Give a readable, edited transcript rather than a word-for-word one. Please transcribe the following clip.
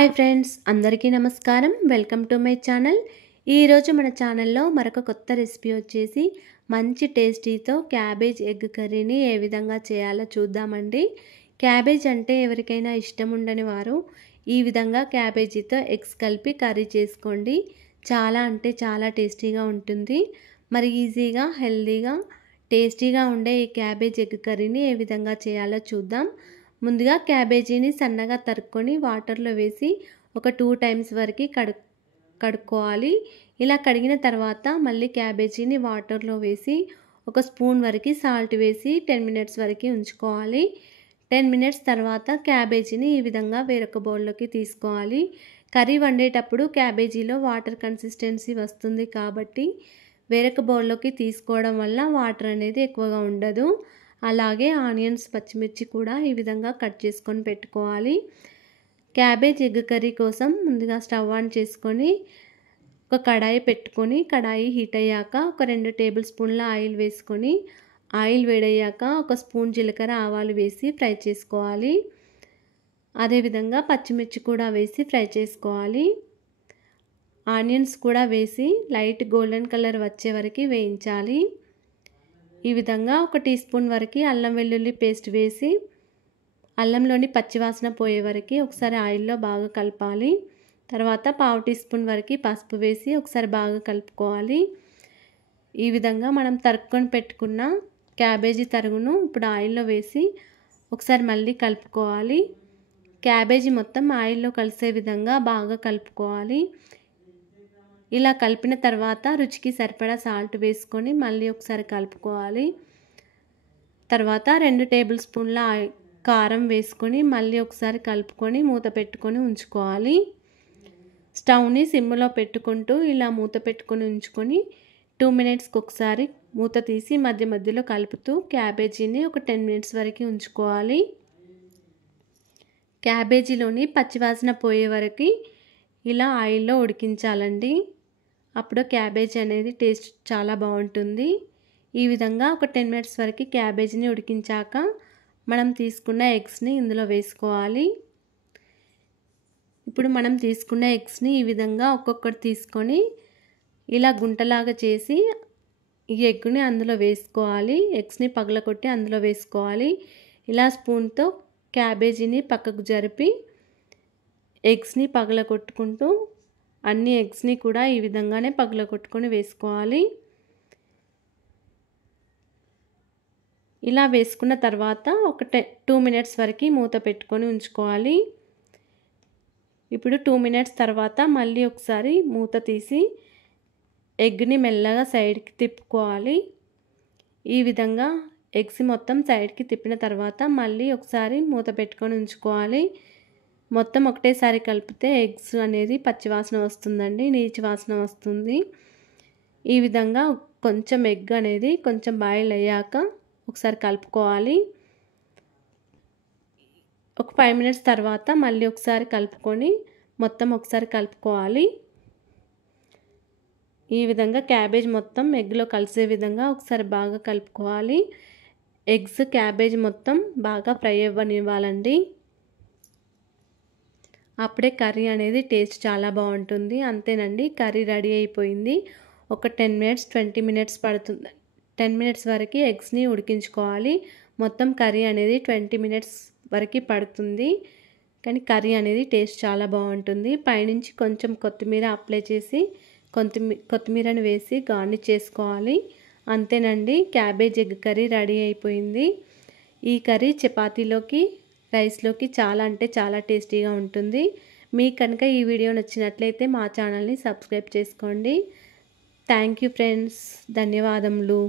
Hi friends, అందరికీ నమస్కారం. Welcome to my channel. ఈరోజు మన ఛానల్లో మరొక కొత్త రెసిపీ వచ్చేసి మంచి టేస్టీతో క్యాబేజ్ ఎగ్ కర్రీని ఏ విధంగా చేయాలో చూద్దామండి. క్యాబేజ్ అంటే ఎవరికైనా ఇష్టం ఉండని వారు ఈ విధంగా క్యాబేజీతో ఎగ్స్ కలిపి కర్రీ చేసుకోండి. చాలా అంటే చాలా టేస్టీగా ఉంటుంది. మరి ఈజీగా, హెల్తీగా, టేస్టీగా ఉండే ఈ క్యాబేజ్ ఎగ్ కర్రీని ఏ విధంగా చేయాలో చూద్దాం. ముందుగా క్యాబేజీని సన్నగా తరుక్కొని వాటర్లో వేసి ఒక 2 టైమ్స్ వరకు కడుక్కోవాలి. ఇలా కడిగిన తర్వాత మళ్ళీ క్యాబేజీని వాటర్లో వేసి ఒక స్పూన్ వరకు సాల్ట్ వేసి 10 మినిట్స్ వరకు ఉంచుకోవాలి. 10 మినిట్స్ తర్వాత క్యాబేజీని ఈ విధంగా వేరొక బౌల్లోకి తీసుకోవాలి. కర్రీ వండేటప్పుడు క్యాబేజీలో వాటర్ కన్సిస్టెన్సీ వస్తుంది కాబట్టి వేరొక బౌల్లోకి తీసుకోవడం వల్ల వాటర్ అనేది ఎక్కువగా ఉండదు. అలాగే ఆనియన్స్, పచ్చిమిర్చి కూడా ఈ విధంగా కట్ చేసుకొని పెట్టుకోవాలి. క్యాబేజ్ ఎగ్ కర్రీ కోసం ముందుగా స్టవ్ ఆన్ చేసుకొని ఒక కడాయి పెట్టుకొని కడాయి హీట్ అయ్యాక ఒక 2 టేబుల్ స్పూన్ల ఆయిల్ వేసుకొని ఆయిల్ వేడయ్యాక ఒక స్పూన్ జీలకర్ర, ఆవాలు వేసి ఫ్రై చేసుకోవాలి. అదేవిధంగా పచ్చిమిర్చి కూడా వేసి ఫ్రై చేసుకోవాలి. ఆనియన్స్ కూడా వేసి లైట్ గోల్డెన్ కలర్ వచ్చే వరకు వేయించాలి. ఈ విధంగా ఒక టీ స్పూన్ వరకు అల్లం వెల్లుల్లి పేస్ట్ వేసి అల్లంలోని పచ్చివాసన పోయే వరకు ఒకసారి ఆయిల్లో బాగా కలపాలి. తర్వాత పావు టీ స్పూన్ వరకు పసుపు వేసి ఒకసారి బాగా కలుపుకోవాలి. ఈ విధంగా మనం తరుక్కొని పెట్టుకున్న క్యాబేజీ తరుగును ఇప్పుడు ఆయిల్లో వేసి ఒకసారి మళ్ళీ కలుపుకోవాలి. క్యాబేజీ మొత్తం ఆయిల్లో కలిసే విధంగా బాగా కలుపుకోవాలి. ఇలా కలిపిన తర్వాత రుచికి సరిపడా సాల్ట్ వేసుకొని మళ్ళీ ఒకసారి కలుపుకోవాలి. తర్వాత 2 టేబుల్ స్పూన్ల కారం వేసుకొని మళ్ళీ ఒకసారి కలుపుకొని మూత పెట్టుకొని ఉంచుకోవాలి. స్టవ్ని సిమ్లో పెట్టుకుంటూ ఇలా మూత పెట్టుకొని ఉంచుకొని 2 మినిట్స్కి ఒకసారి మూత తీసి మధ్య మధ్యలో కలుపుతూ క్యాబేజీని ఒక 10 మినిట్స్ వరకు ఉంచుకోవాలి. క్యాబేజీలోని పచ్చివాసన పోయే వరకు ఇలా ఆయిల్లో ఉడికించాలండి. అప్పుడు క్యాబేజీ అనేది టేస్ట్ చాలా బాగుంటుంది. ఈ విధంగా ఒక 10 మినిట్స్ వరకు క్యాబేజీని ఉడికించాక మనం తీసుకున్న ఎగ్స్ని ఇందులో వేసుకోవాలి. ఇప్పుడు మనం తీసుకున్న ఎగ్స్ని ఈ విధంగా ఒక్కొక్కటి తీసుకొని ఇలా గుంటలాగా చేసి ఈ ఎగ్ని అందులో వేసుకోవాలి. ఎగ్స్ని పగలగొట్టి అందులో వేసుకోవాలి. ఇలా స్పూన్తో క్యాబేజీని పక్కకు జరిపి ఎగ్స్ని పగలగొట్టుకుంటూ అన్ని ఎగ్స్ని కూడా ఈ విధంగానే పగలగొట్టుకొని వేసుకోవాలి. ఇలా వేసుకున్న తర్వాత ఒక 2 మినిట్స్ వరకు మూత పెట్టుకొని ఉంచుకోవాలి. ఇప్పుడు 2 మినిట్స్ తర్వాత మళ్ళీ ఒకసారి మూత తీసి ఎగ్ని మెల్లగా సైడ్కి తిప్పుకోవాలి. ఈ విధంగా ఎగ్స్ మొత్తం సైడ్కి తిప్పిన తర్వాత మళ్ళీ ఒకసారి మూత పెట్టుకొని ఉంచుకోవాలి. మొత్తం ఒకటేసారి కలిపితే ఎగ్స్ అనేది పచ్చివాసన వస్తుందండి, నీచు వాసన వస్తుంది. ఈ విధంగా కొంచెం ఎగ్ అనేది కొంచెం బాయిల్ అయ్యాక ఒకసారి కలుపుకోవాలి. ఒక 5 మినిట్స్ తర్వాత మళ్ళీ ఒకసారి కలుపుకొని మొత్తం ఒకసారి కలుపుకోవాలి. ఈ విధంగా క్యాబేజ్ మొత్తం ఎగ్లో కలిసే విధంగా ఒకసారి బాగా కలుపుకోవాలి. ఎగ్స్, క్యాబేజ్ మొత్తం బాగా ఫ్రై అవ్వనివ్వాలండి. అప్పుడే కర్రీ అనేది టేస్ట్ చాలా బాగుంటుంది. అంతేనండి, కర్రీ రెడీ అయిపోయింది. ఒక 10 మినిట్స్ 20 మినిట్స్ పడుతుంది. 10 మినిట్స్ వరకు ఎగ్స్ని ఉడికించుకోవాలి. మొత్తం కర్రీ అనేది 20 మినిట్స్ వరకు పడుతుంది. కానీ కర్రీ అనేది టేస్ట్ చాలా బాగుంటుంది. పైనుంచి కొంచెం కొత్తిమీర అప్లై చేసి కొత్తిమీరని వేసి గార్నిష్ చేసుకోవాలి. అంతేనండి, క్యాబేజ్ ఎగ్ కర్రీ రెడీ అయిపోయింది. ఈ కర్రీ చపాతీలోకి, రైస్లోకి చాలా అంటే చాలా టేస్టీగా ఉంటుంది. మీకు కనుక ఈ వీడియో నచ్చినట్లయితే మా ఛానల్ని సబ్స్క్రైబ్ చేసుకోండి. థ్యాంక్ యూ ఫ్రెండ్స్, ధన్యవాదములు.